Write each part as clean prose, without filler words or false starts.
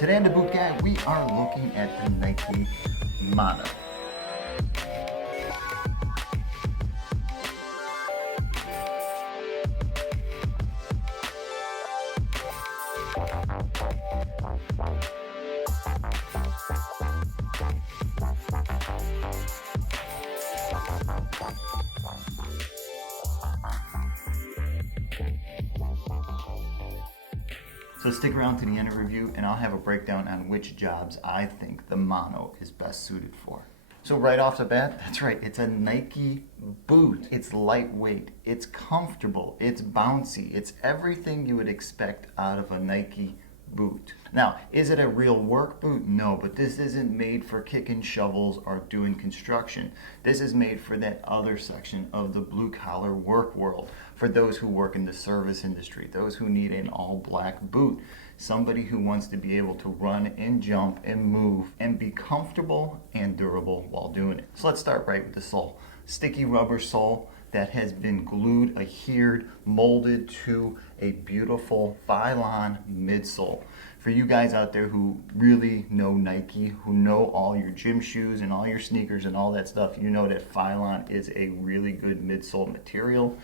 Today on the Boot Guide, we are looking at the Nike Manoa. So stick around to the end of the review and I'll have a breakdown on which jobs I think the Manoa is best suited for. So right off the bat, that's right, it's a Nike boot. It's lightweight, it's comfortable, it's bouncy, it's everything you would expect out of a Nike boot. Now, is it a real work boot? No, but this isn't made for kicking shovels or doing construction. This is made for that other section of the blue collar work world, for those who work in the service industry, those who need an all black boot, somebody who wants to be able to run and jump and move and be comfortable and durable while doing it. So let's start right with the sole. Sticky rubber sole that has been glued, adhered, molded to a beautiful Phylon midsole. For you guys out there who really know Nike, who know all your gym shoes and all your sneakers and all that stuff, you know that Phylon is a really good midsole material.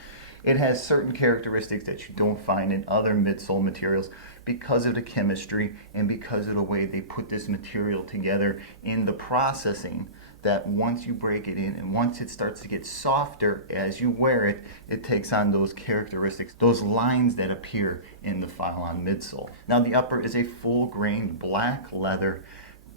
It has certain characteristics that you don't find in other midsole materials because of the chemistry and because of the way they put this material together in the processing, that once you break it in and once it starts to get softer as you wear it, it takes on those characteristics, those lines that appear in the Phylon midsole. Now the upper is a full-grained black leather,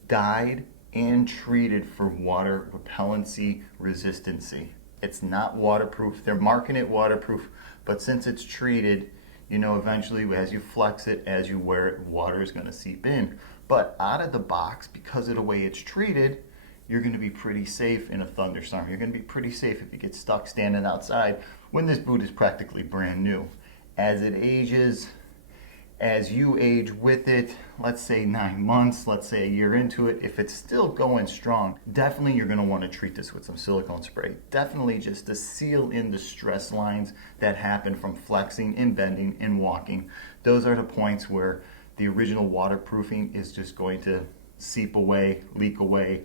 dyed and treated for water repellency, resistancy. It's not waterproof. They're marking it waterproof, but since it's treated, you know, eventually as you flex it, as you wear it, water is going to seep in. But out of the box, because of the way it's treated, you're going to be pretty safe in a thunderstorm. You're going to be pretty safe if you get stuck standing outside when this boot is practically brand new. As it ages, as you age with it, let's say 9 months, let's say a year into it, if it's still going strong, definitely you're going to want to treat this with some silicone spray. Definitely just to seal in the stress lines that happen from flexing and bending and walking. Those are the points where the original waterproofing is just going to seep away, leak away,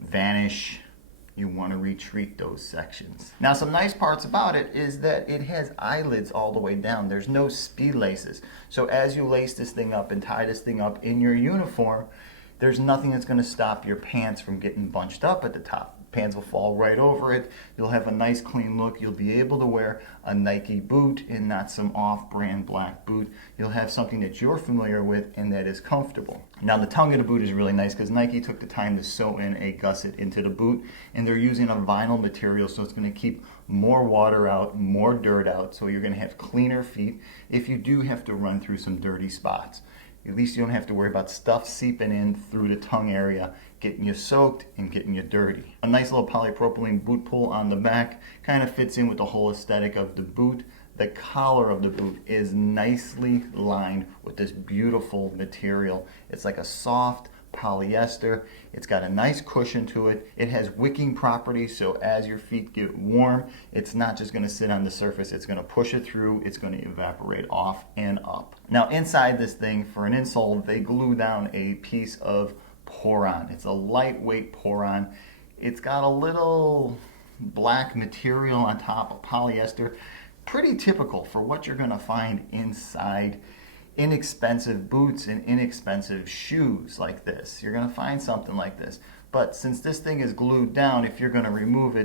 vanish. You want to retreat those sections. Now some nice parts about it is that it has eyelids all the way down. There's no speed laces. So as you lace this thing up and tie this thing up in your uniform, there's nothing that's going to stop your pants from getting bunched up at the top. Pants will fall right over it. You'll have a nice clean look. You'll be able to wear a Nike boot and not some off-brand black boot. You'll have something that you're familiar with and that is comfortable. Now the tongue of the boot is really nice because Nike took the time to sew in a gusset into the boot, and they're using a vinyl material, so it's going to keep more water out, more dirt out, so you're going to have cleaner feet if you do have to run through some dirty spots. At least you don't have to worry about stuff seeping in through the tongue area, getting you soaked and getting you dirty. A nice little polypropylene boot pull on the back kind of fits in with the whole aesthetic of the boot. The collar of the boot is nicely lined with this beautiful material. It's like a soft polyester. It's got a nice cushion to it. It has wicking properties, so as your feet get warm, it's not just going to sit on the surface. It's going to push it through. It's going to evaporate off and up. Now inside this thing, for an insole, they glue down a piece of Pylon. It's a lightweight Pylon. It's got a little black material on top of polyester. Pretty typical for what you're going to find inside inexpensive boots and inexpensive shoes like this. You're going to find something like this. But since this thing is glued down, if you're going to remove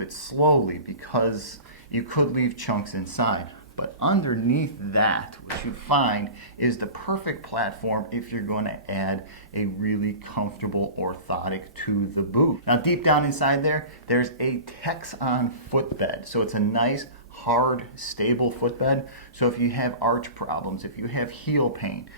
it slowly, because you could leave chunks inside. But underneath that, what you find is the perfect platform if you're going to add a really comfortable orthotic to the boot. Now deep down inside there, there's a Texon footbed. So it's a nice, hard, stable footbed. So if you have arch problems, if you have heel pain,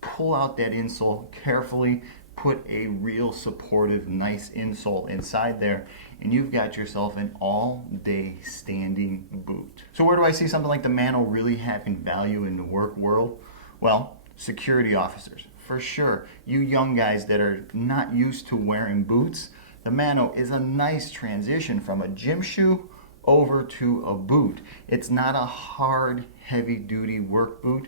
pull out that insole carefully, put a real supportive, nice insole inside there, and you've got yourself an all-day standing boot. So where do I see something like the Manoa really having value in the work world? Well, security officers, for sure. You young guys that are not used to wearing boots, the Manoa is a nice transition from a gym shoe over to a boot. It's not a hard, heavy-duty work boot.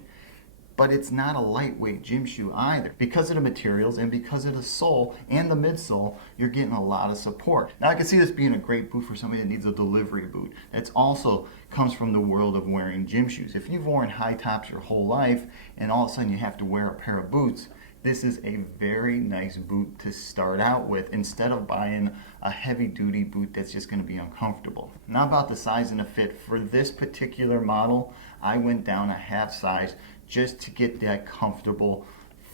but it's not a lightweight gym shoe either. Because of the materials and because of the sole and the midsole, you're getting a lot of support. Now I can see this being a great boot for somebody that needs a delivery boot. That's also comes from the world of wearing gym shoes. If you've worn high tops your whole life and all of a sudden you have to wear a pair of boots, this is a very nice boot to start out with instead of buying a heavy duty boot that's just going to be uncomfortable. Now about the size and the fit, for this particular model, I went down a half size just to get that comfortable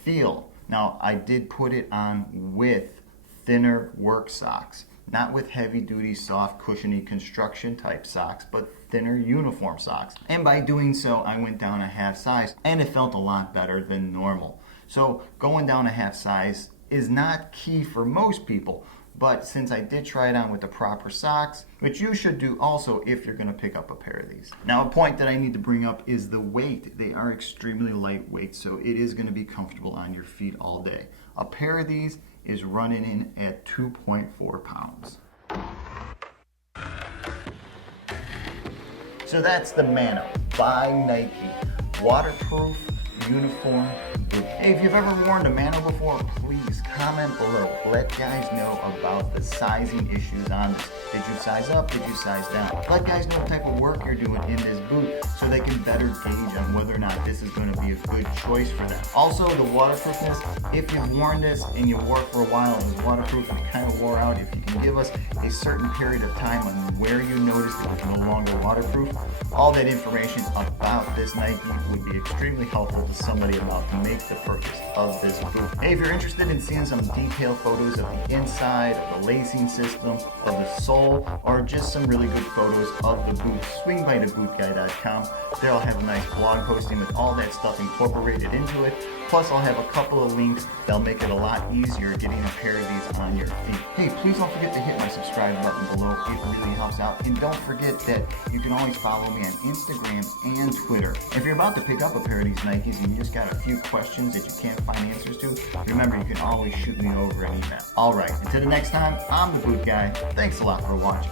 feel. Now I did put it on with thinner work socks, not with heavy duty, soft, cushiony construction type socks, but thinner uniform socks. And by doing so, I went down a half size and it felt a lot better than normal. So going down a half size is not key for most people, but since I did try it on with the proper socks, which you should do also if you're going to pick up a pair of these. Now a point that I need to bring up is the weight. They are extremely lightweight, so it is going to be comfortable on your feet all day. A pair of these is running in at 2.4 pounds. So that's the Manoa by Nike. Waterproof, uniform boot. Hey, if you've ever worn a Manoa before, please comment below. Let guys know about the sizing issues on this. Did you size up? Did you size down? Let guys know what type of work you're doing in this boot so they can better gauge on whether or not this is going to be a good choice for them. Also, the waterproofness. If you've worn this and you wore it for a while and it was waterproof and it kind of wore out, if you can give us a certain period of time on where you noticed it was no longer waterproof, all that information about this Nike would be extremely helpful to somebody about to make the purchase of this boot. Hey, if you're interested in seeing some detailed photos of the inside, of the lacing system, of the sole, or just some really good photos of the boot, swing by thebootguy.com. There I'll have a nice blog posting with all that stuff incorporated into it. Plus I'll have a couple of links that'll make it a lot easier getting a pair of these on your feet. Hey, please don't forget to hit my subscribe button below. It really helps out. And don't forget that you can always follow me on Instagram and Twitter. If you're about to pick up a pair of these Nikes and you just got a few questions that you can't find answers to, remember you can always shoot me over an email. Alright, until the next time, I'm the Boot Guy. Thanks a lot for watching.